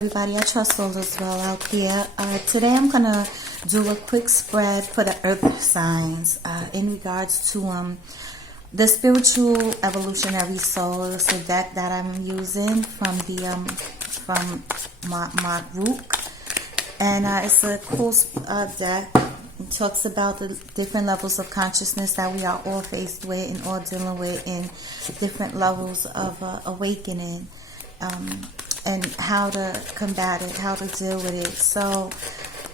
Everybody, I trust all is well out there. Today I'm going to do a quick spread for the earth signs in regards to the spiritual evolutionary soul. It's a deck that I'm using from my group, and it's a cool deck. It talks about the different levels of consciousness that we are all faced with and all dealing with in different levels of awakening. And how to combat it, how to deal with it. So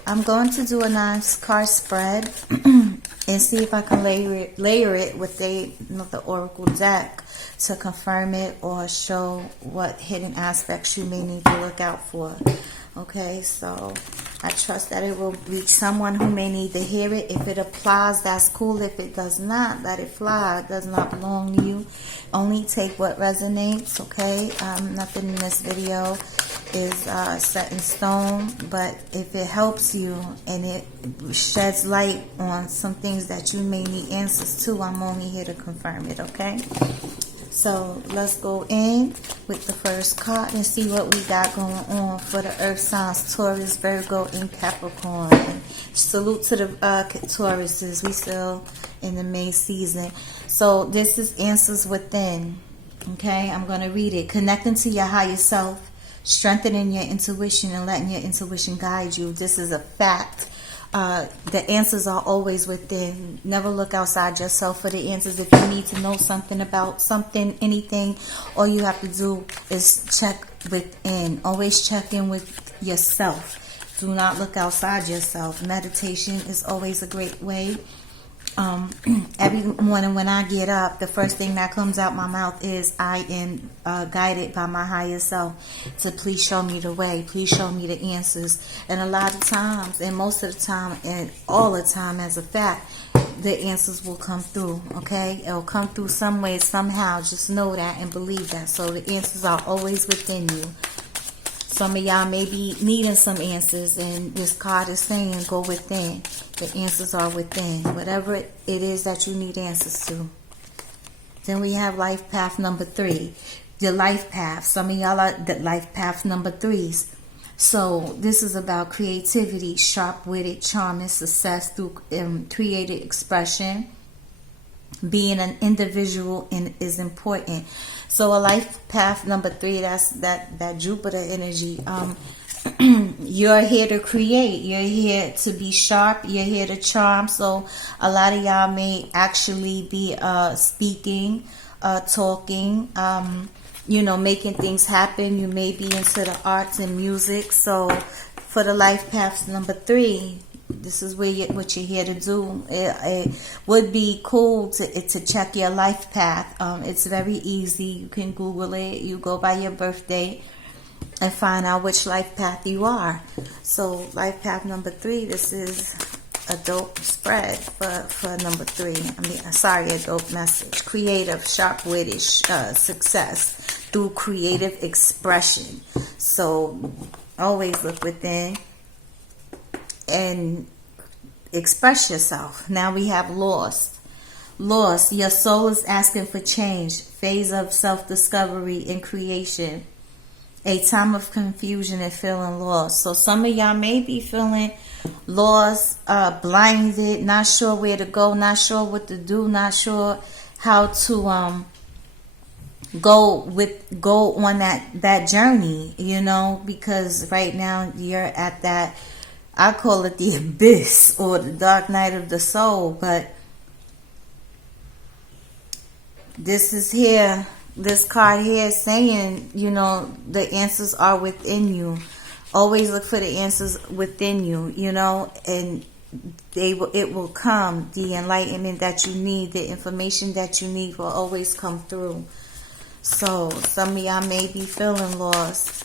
I'm going to do a 9-card spread and see if I can layer it with the Oracle deck to confirm it or show what hidden aspects you may need to look out for. Okay, so I trust that it will reach someone who may need to hear it. If it applies, that's cool. If it does not, let it fly. It does not belong to you. Only take what resonates, okay? Nothing in this video is set in stone, but if it helps you and it sheds light on some things that you may need answers to, I'm only here to confirm it, okay? So let's go in with the first card and see what we got going on for the earth signs, Taurus, Virgo, and Capricorn. And salute to the Tauruses. We still in the May season. So this is answers within. Okay, I'm going to read it. Connecting to your higher self, strengthening your intuition and letting your intuition guide you. This is a fact. The answers are always within. Never look outside yourself for the answers. If you need to know something about something, anything, all you have to do is check within. Always check in with yourself. Do not look outside yourself. Meditation is always a great way. Every morning when I get up, the first thing that comes out my mouth is I am guided by my higher self to please show me the way, please show me the answers. And a lot of times, and most of the time, and all the time as a fact, the answers will come through, okay? It will come through some way, somehow. Just know that and believe that. So the answers are always within you. Some of y'all may be needing some answers, and this card is saying go within. The answers are within. Whatever it is that you need answers to. Then we have life path number 3. The life path. Some of y'all are the life path number 3s. So this is about creativity, sharp-witted, charming, success through creative expression. Being an individual is important. So a life path number 3, that's that Jupiter energy. You're here to create. You're here to be sharp. You're here to charm. So a lot of y'all may actually be speaking, talking, making things happen. You may be into the arts and music. So for the life path number 3, this is what you're here to do. It would be cool to check your life path. It's very easy. You can Google it. You go by your birthday and find out which life path you are. So life path number 3, this is a dope spread for number 3. A dope message. Creative, sharp-witted, success through creative expression. So always look within and express yourself. Now we have lost. Your soul is asking for change. Phase of self-discovery and creation. A time of confusion and feeling lost. So some of y'all may be feeling lost, blinded, not sure where to go, not sure what to do, not sure how to go on that journey, because right now you're at that, I call it the abyss or the dark night of the soul. But this card here is saying, the answers are within you. Always look for the answers within you, and it will come. The enlightenment that you need, the information that you need will always come through. So some of y'all may be feeling lost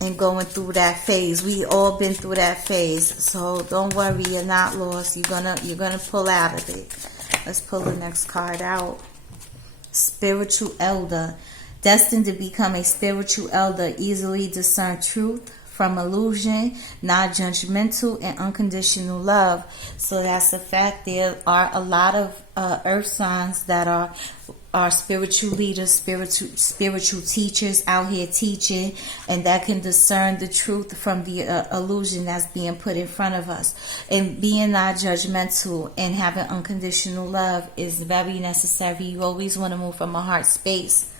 and going through that phase. We all been through that phase. So don't worry, you're not lost. You're gonna pull out of it. Let's pull the next card out. Spiritual elder. Destined to become a spiritual elder, easily discern truth from illusion, non-judgmental, and unconditional love. So that's a fact. There are a lot of earth signs that are are spiritual leaders, spiritual teachers out here teaching, and that can discern the truth from the illusion that's being put in front of us. And being not judgmental and having unconditional love is very necessary. You always want to move from a heart space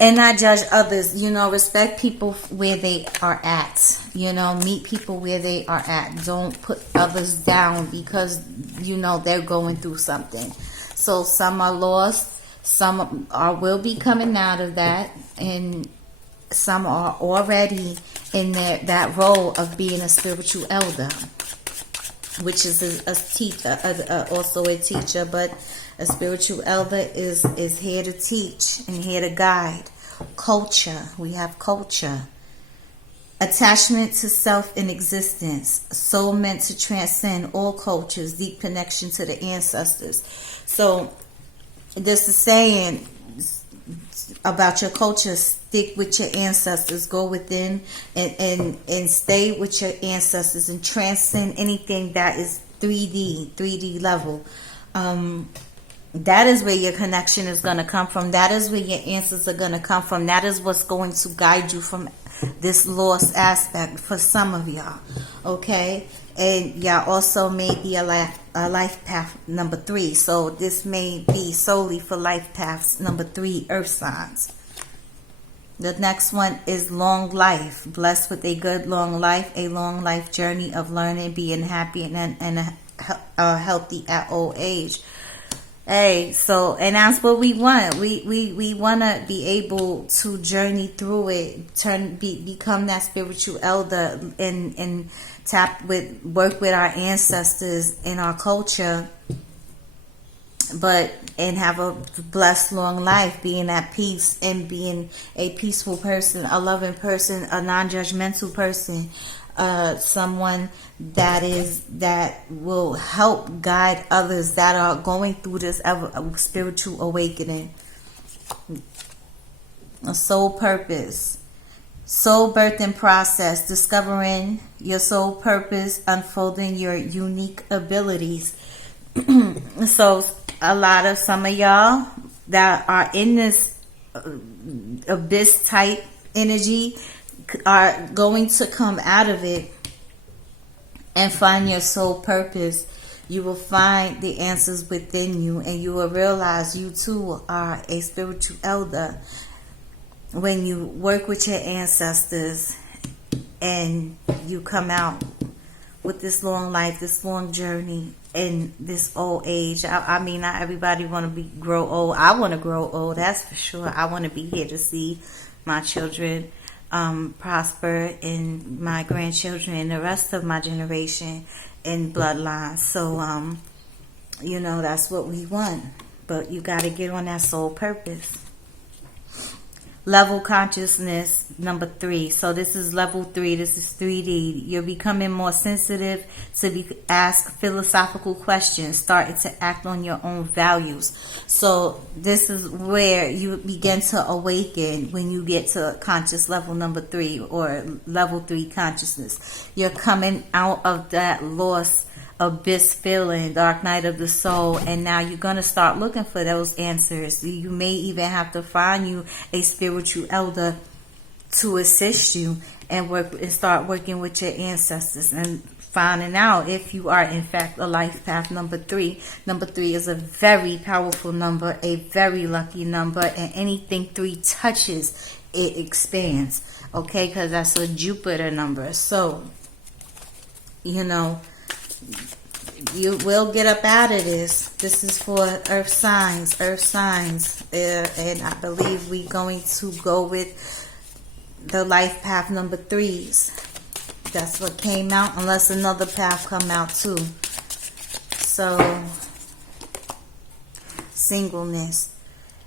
and not judge others. Respect people where they are at. Meet people where they are at. Don't put others down because they're going through something. So some are lost, some will be coming out of that, and some are already in that role of being a spiritual elder, which is a teacher, also a teacher, but a spiritual elder is here to teach and here to guide. Culture, we have culture. Attachment to self and existence. Soul meant to transcend all cultures. Deep connection to the ancestors. So this is saying about your culture, stick with your ancestors. Go within and stay with your ancestors and transcend anything that is 3D level. That is where your connection is going to come from. That is where your answers are going to come from. That is what's going to guide you from this lost aspect for some of y'all. Okay? And y'all also may be a life path number 3. So this may be solely for life paths number 3 earth signs. The next one is long life. Blessed with a good long life. A long life journey of learning, being happy, and healthy at old age. Hey, so, and that's what we want. We want to be able to journey through it, become that spiritual elder, and work with our ancestors in our culture, and have a blessed long life, being at peace and being a peaceful person, a loving person, a non-judgmental person. Someone that will help guide others that are going through this spiritual awakening. A soul purpose. Soul birthing process. Discovering your soul purpose. Unfolding your unique abilities. So some of y'all that are in this abyss type energy are going to come out of it and find your soul purpose. You will find the answers within you, and you will realize you too are a spiritual elder when you work with your ancestors and you come out with this long life, this long journey in this old age. I mean, not everybody want to grow old. I want to grow old, that's for sure. I want to be here to see my children prosper, and my grandchildren and the rest of my generation and bloodline. So that's what we want, but you got to get on that soul purpose. Level consciousness number 3. So this is level 3. This is 3D. You're becoming more sensitive to ask philosophical questions, starting to act on your own values. So this is where you begin to awaken when you get to conscious level number 3 or level 3 consciousness. You're coming out of that lost abyss feeling, dark night of the soul, and now you're going to start looking for those answers. You may even have to find you a spiritual elder to assist you and start working with your ancestors and finding out if you are in fact a life path number 3. Number 3 is a very powerful number, a very lucky number, and anything 3 touches, it expands. Okay, because that's a Jupiter number. So you will get up out of this. This is for earth signs, and I believe we're going to go with the life path number 3s. That's what came out, unless another path come out too. So, singleness.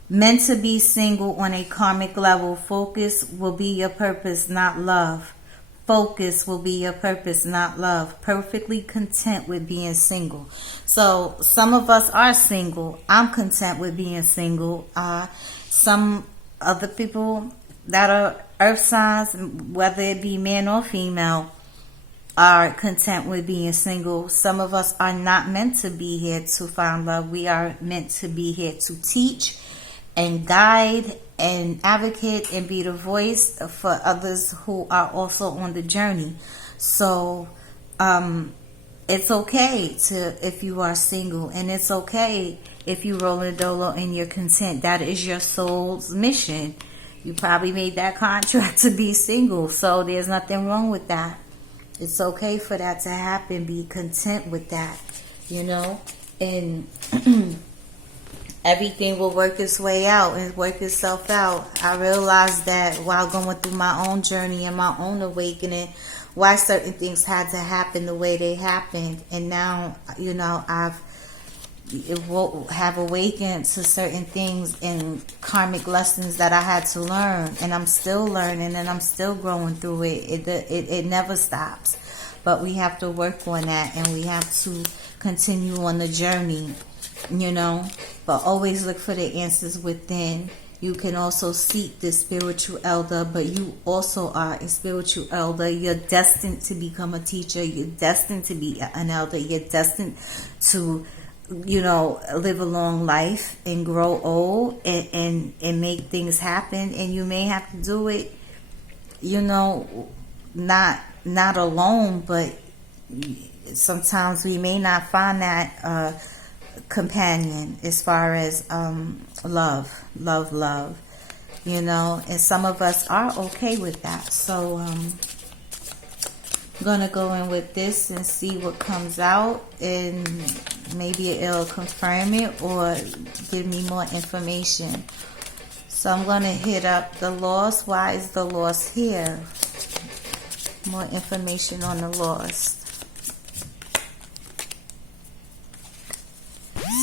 Meant to be single on a karmic level. Focus will be your purpose, not love. Focus will be your purpose, not love. Perfectly content with being single. So some of us are single. I'm content with being single. Some other people that are earth signs, whether it be man or female, are content with being single. Some of us are not meant to be here to find love. We are meant to be here to teach and guide and advocate and be the voice for others who are also on the journey. So it's okay to if you are single, and it's okay if you roll a dolo and you're content. That is your soul's mission. You probably made that contract to be single, so there's nothing wrong with that. It's okay for that to happen. Be content with that, and everything will work its way out and work itself out. I realized that while going through my own journey and my own awakening, why certain things had to happen the way they happened. And now, have awakened to certain things and karmic lessons that I had to learn. And I'm still learning and I'm still growing through it. It never stops. But we have to work on that, and we have to continue on the journey, But always look for the answers within. You can also seek the spiritual elder, but you also are a spiritual elder. You're destined to become a teacher. You're destined to be an elder. You're destined to, live a long life and grow old and make things happen. And you may have to do it, not alone, but sometimes we may not find that companion as far as love, and some of us are okay with that. So I'm gonna go in with this and see what comes out, and maybe it'll confirm it or give me more information. So I'm gonna hit up the lost. Why is the lost here? More information on the lost.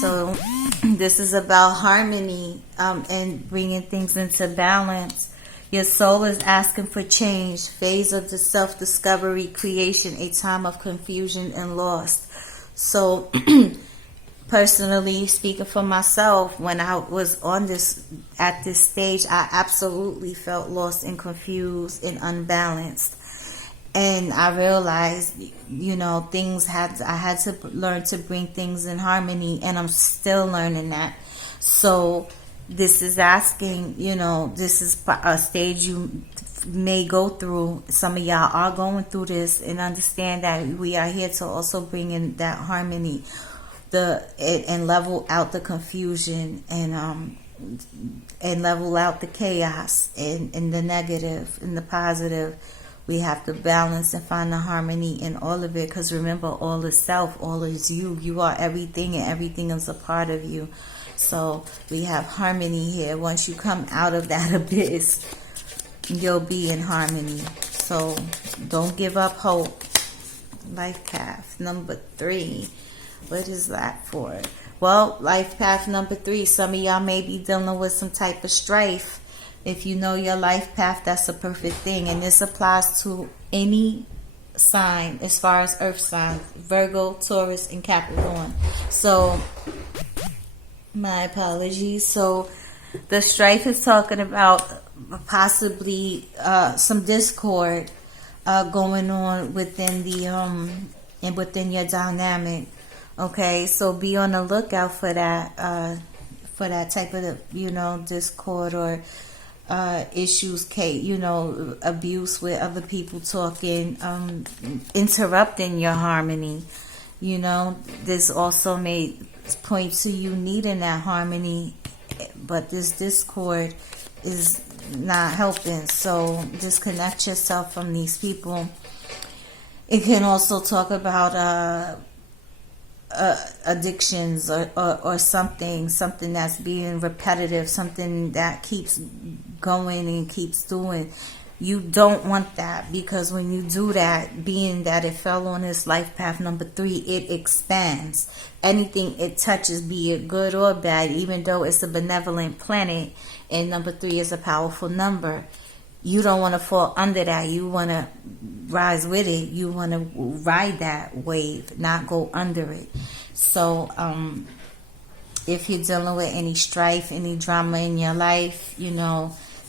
So this is about harmony and bringing things into balance. Your soul is asking for change. Phase of the self-discovery, creation, a time of confusion and loss. So personally speaking for myself, when I was at this stage, I absolutely felt lost and confused and unbalanced. And I realized, I had to learn to bring things in harmony, and I'm still learning that. So this is asking, this is a stage you may go through. Some of y'all are going through this, and understand that we are here to also bring in that harmony, and level out the confusion, and level out the chaos and the negative and the positive. We have to balance and find the harmony in all of it, because remember, all is self, all is you. You are everything, and everything is a part of you. So we have harmony here. Once you come out of that abyss, you'll be in harmony. So don't give up hope. Life path number 3. What is that for? Well, life path number 3. Some of y'all may be dealing with some type of strife. If you know your life path, that's a perfect thing. And this applies to any sign as far as earth signs: Virgo, Taurus, and Capricorn. So, my apologies. So, the strife is talking about possibly some discord going on within and within your dynamic. Okay, so be on the lookout for that type of discord or issues, abuse with other people talking, interrupting your harmony. This also may point to you needing that harmony, but this discord is not helping. So disconnect yourself from these people. It can also talk about addictions or something that's being repetitive, something that keeps going and keeps doing. You don't want that, because when you do that, being that it fell on this life path number 3, it expands. Anything it touches, be it good or bad, even though it's a benevolent planet, and number 3 is a powerful number, you don't want to fall under that. You want to rise with it. You want to ride that wave, not go under it. So if you're dealing with any strife, any drama in your life,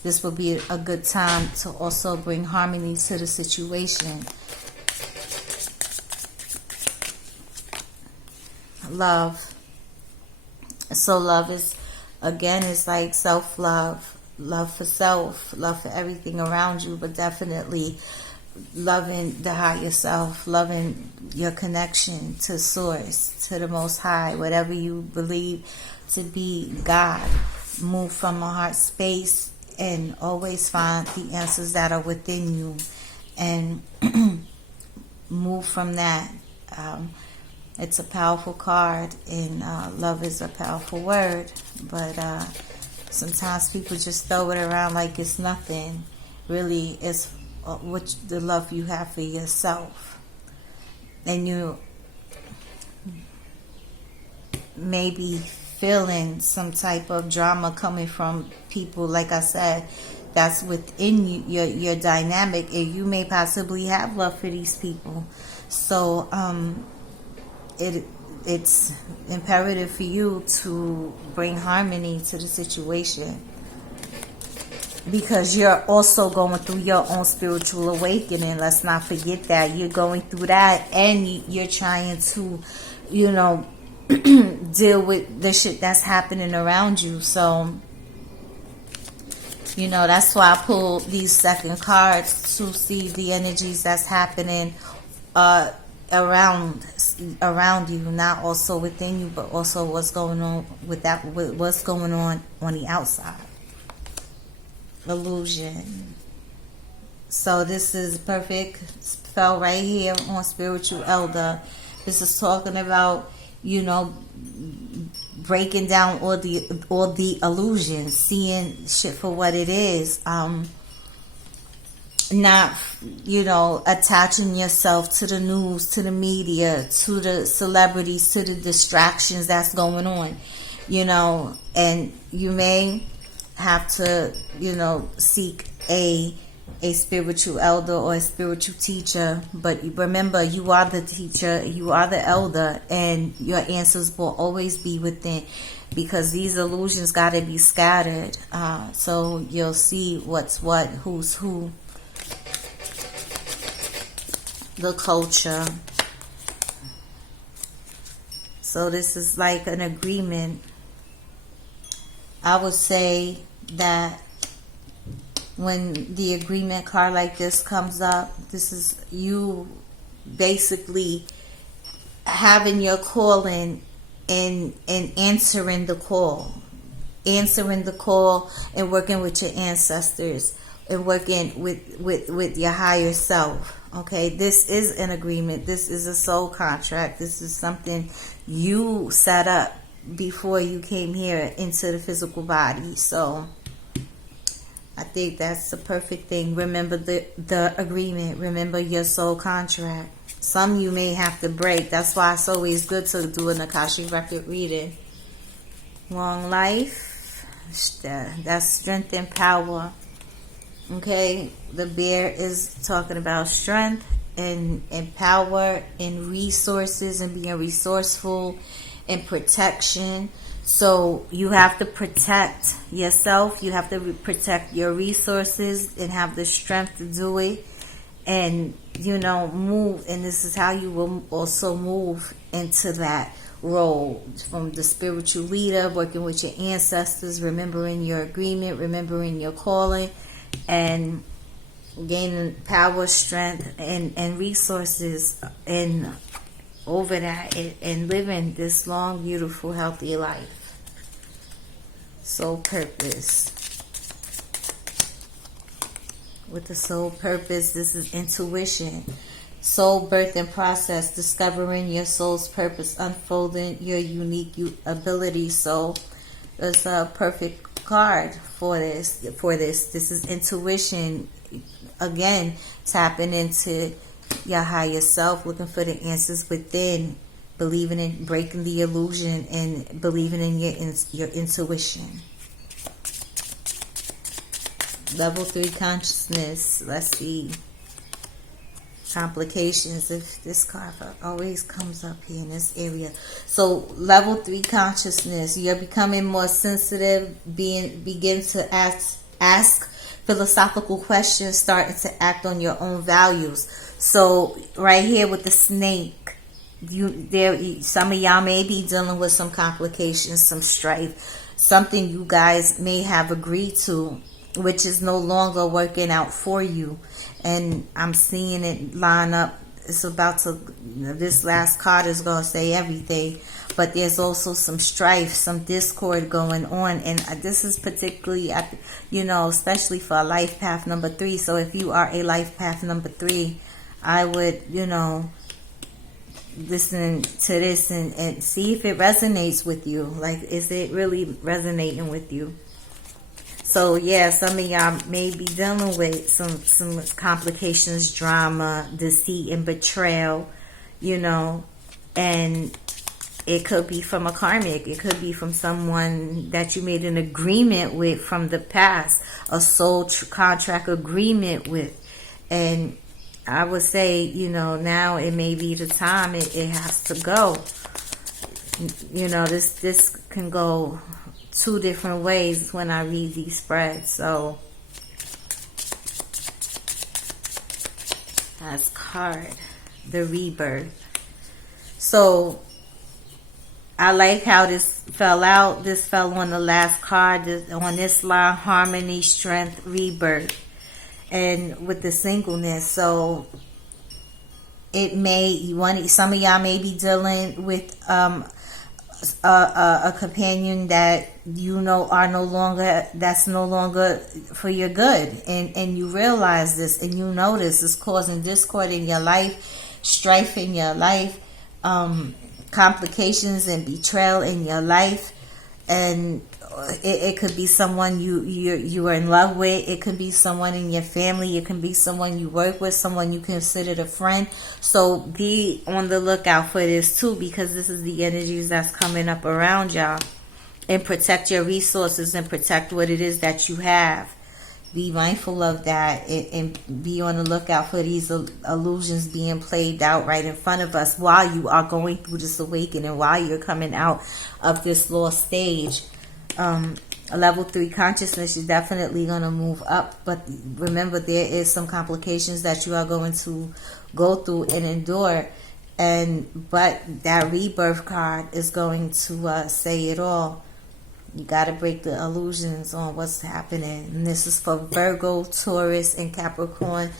this will be a good time to also bring harmony to the situation. Love. So love is Again, it's like self-love, love for self, love for everything around you, but definitely loving the higher self, loving your connection to source, to the most high, whatever you believe to be God. Move from a heart space and always find the answers that are within you, and move from that. It's a powerful card, and love is a powerful word, but sometimes people just throw it around like it's nothing. Really, it's what the love you have for yourself. And you may be feeling some type of drama coming from people, like I said, that's within you, your dynamic, and you may possibly have love for these people. So it's imperative for you to bring harmony to the situation, because you're also going through your own spiritual awakening. Let's not forget that you're going through that, and you're trying to, deal with the shit that's happening around you. So, that's why I pulled these second cards, to see the energies that's happening around you, not also within you, but also what's going on what's going on the outside. Illusion. So this is perfect spell right here on Spiritual Elder. This is talking about, breaking down all the illusions, seeing shit for what it is. Not, attaching yourself to the news, to the media, to the celebrities, to the distractions that's going on, and you may have to, seek a spiritual elder or a spiritual teacher. But remember, you are the teacher, you are the elder, and your answers will always be within, because these illusions got to be scattered, so you'll see what's what, who's who. The culture. So this is like an agreement. I would say that when the agreement card like this comes up, this is you basically having your calling and answering the call. Answering the call and working with your ancestors and working with your higher self. Okay, this is an agreement. This is a soul contract. This is something you set up before you came here into the physical body. So I think that's the perfect thing. Remember the agreement. Remember your soul contract. Some you may have to break. That's why it's always good to do an Akashic record reading. Long life. That's strength and power. Okay, the bear is talking about strength and power and resources and being resourceful and protection. So you have to protect yourself. You have to protect your resources and have the strength to do it. And, move. And this is how you will also move into that role, from the spiritual leader, working with your ancestors, remembering your agreement, remembering your calling, and gaining power, strength, and resources, and over that, and living this long, beautiful, healthy life. Soul purpose. With the soul purpose, this is intuition. Soul birth and process, discovering your soul's purpose, unfolding your unique ability. So it's a perfect card for this. This is intuition. Again, tapping into your higher self, looking for the answers within, believing in, breaking the illusion, and believing in your intuition. Level 3 consciousness. Let's see. Complications, if this card always comes up here in this area. So level 3 consciousness, you're becoming more sensitive, begin to ask philosophical questions, starting to act on your own values. So right here with the snake, some of y'all may be dealing with some complications, some strife. something you guys may have agreed to, which is no longer working out for you. And I'm seeing it line up. It's about to, this last card is going to say everything. But there's also some strife, some discord going on. And this is particularly, especially for a life path number 3. So if you are a life path number 3, I would, listen to this and see if it resonates with you. Like, is it really resonating with you? So yeah, some of y'all may be dealing with some complications, drama, deceit, and betrayal, and it could be from a karmic. It could be from someone that you made an agreement with from the past, a soul contract agreement with. And I would say, now it may be the time it has to go. This can go 2 different ways when I read these spreads. So, as card, the rebirth. So, I like how this fell out. This fell on the last card. On this line, harmony, strength, rebirth. And with the singleness. So, it may, some of y'all may be dealing with a companion that that's no longer for your good, and you realize this, and you notice it's causing discord in your life, strife in your life, complications and betrayal in your life. And it could be someone you are in love with. It could be someone in your family. It can be someone you work with, someone you consider a friend. So be on the lookout for this too, because this is the energies that's coming up around y'all. And protect your resources and protect what it is that you have. Be mindful of that, and be on the lookout for these illusions being played out right in front of us while you are going through this awakening, while you're coming out of this lost stage. Level 3 consciousness is definitely going to move up, but remember, there is some complications that you are going to go through and endure. But that rebirth card is going to say it all. You got to break the illusions on what's happening. And this is for Virgo, Taurus, and Capricorn.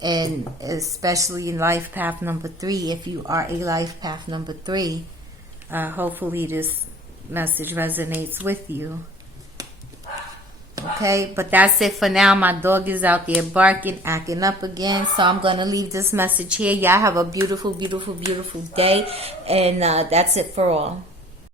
And especially in life path number 3. If you are a life path number 3, hopefully this message resonates with you. Okay, but that's it for now. My dog is out there barking, acting up again. So I'm going to leave this message here. Y'all have a beautiful, beautiful, beautiful day. And that's it for all.